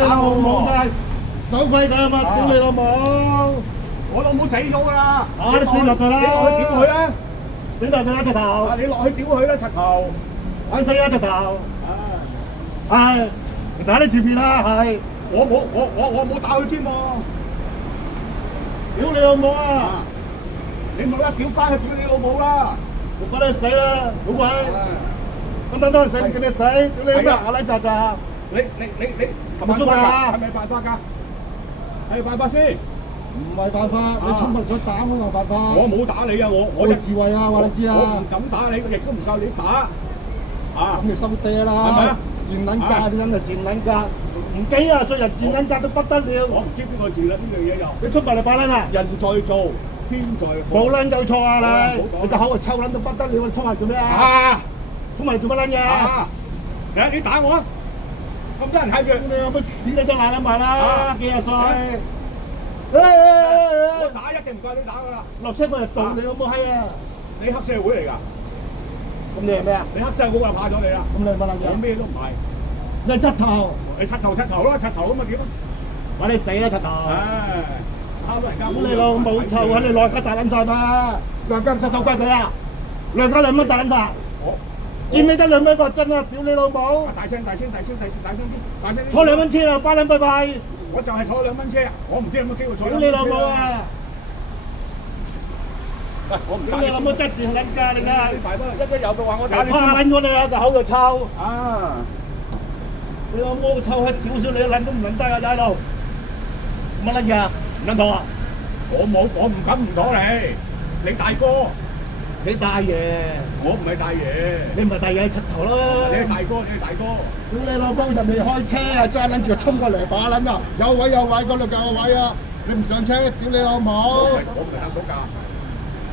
你老母真係守規矩啊嘛！屌你老母！我老母死咗㗎啦！你死落佢啦！你落去屌佢啦！死落佢啦，柒頭！你落去屌佢啦，柒頭！玩死啦，柒頭！係，打你前面啦，係。我冇打佢添喎！屌你老母啊！你冇得屌翻去屌你老母啦！我覺得你死啦，老鬼！咁等多人死，你叫你死，屌你咩牙撚雜雜！你係咪捉啊？係咪犯法㗎？係犯法先？唔係犯法，你侵犯咗打我就犯法。我冇打你啊！我有智慧啊！話你知啊！我唔敢打你，亦都唔夠你打。咁你收嗲啦！係咪啊？賤撚格啲真係賤撚格，唔幾啊歲人賤撚格都不得了。我唔知邊個賤啦，邊樣嘢又？你出埋嚟把撚啊！人在做，天在看。冇撚有錯啊你！你個口啊臭撚到不得了，你衝埋做咩啊？衝埋做乜撚嘢？你打我啊！咁多人睇住，你有乜屎你都賴撚埋啦！幾廿歲？我打一定唔夠你打㗎啦！落車我就做你老母閪啊！你黑社會嚟㗎？咁你係咩啊？你黑社會就怕咗你啦！咁你係乜撚嘢？我咩都唔係。你係柒頭！你柒頭咯，柒頭咁咪點啊？話你死啦柒頭！唉，敲到人家咁你老母臭喺你內家大撚晒嘛？內家唔使守規矩啊！內家2蚊大撚晒！見你得2蚊個真啊！屌你老母！大聲啲！大聲啲！坐2蚊車啊！巴撚拜拜！我就係坐2蚊車，我唔知有冇機會坐。屌你老母啊！我唔屌你老母真賤撚㗎你㗎！一有嘅話我打你。怕撚咗你啊！個口就臭。啊！你老母個臭閪屌少你撚都唔撚得啊！仔路乜撚嘢啊？唔撚妥啊！我唔敢唔妥你，你大哥。你大爺，我唔係大爺，你唔係大爺，柒頭咯！你係大哥，你係大哥。屌你老母入嚟開車啊！揸撚住衝過嚟把撚啊！有位嗰度夠位啊！你唔上車，屌你老母！我唔係肯到價。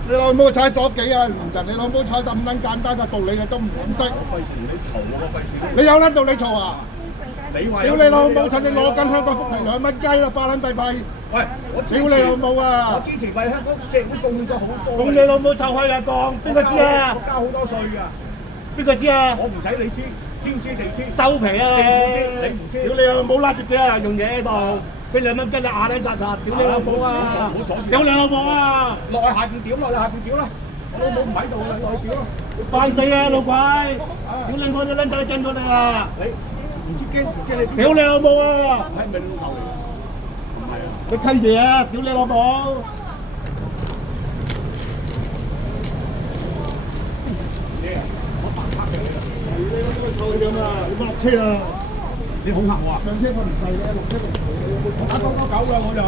你老母踩左幾啊？人你老母踩咁撚簡單嘅道理你都唔撚識。我費事同你嘈喎，我費事。你有撚道理嘈啊？你話屌你老母！趁你攞緊香港福利2蚊雞啦，巴撚閉閉！喂，我屌你老母啊！我之前為香港社會貢獻咗好多。咁你老母臭閪啊講，邊個知啊？我交好多稅㗎。邊個知啊？我唔使你知，知唔知你知？收皮啊你唔知。屌你老母拉住幾啊樣嘢喺度，俾2蚊雞你牙撚扎扎，屌你老母啊！屌你老母啊！落去下邊屌，落去下邊屌啦！我老母唔喺度啦，落去屌啦！快死啊老鬼！屌你我隻撚仔都驚咗你啊！你唔知驚唔驚你？屌你老母啊！係咪你老豆嚟㗎？唔係啊！你契爺啊！屌你老母！嘢，我白拍俾你啦！係你老母臭你咁啊！你落車啊！你恐嚇我啊！上車我唔細嘅，落車就打999啦，我就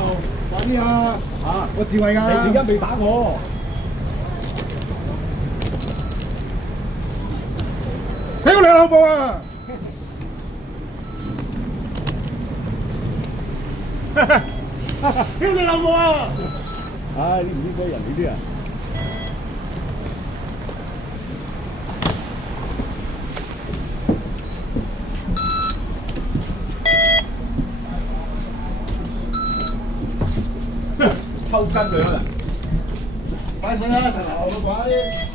快啲啊！嚇，我智慧㗎！你而家未打我？屌你老母啊！屌你老母啊！唉，你唔應該人呢啲啊！抽筋佢啦！快死啦！陳頭老鬼！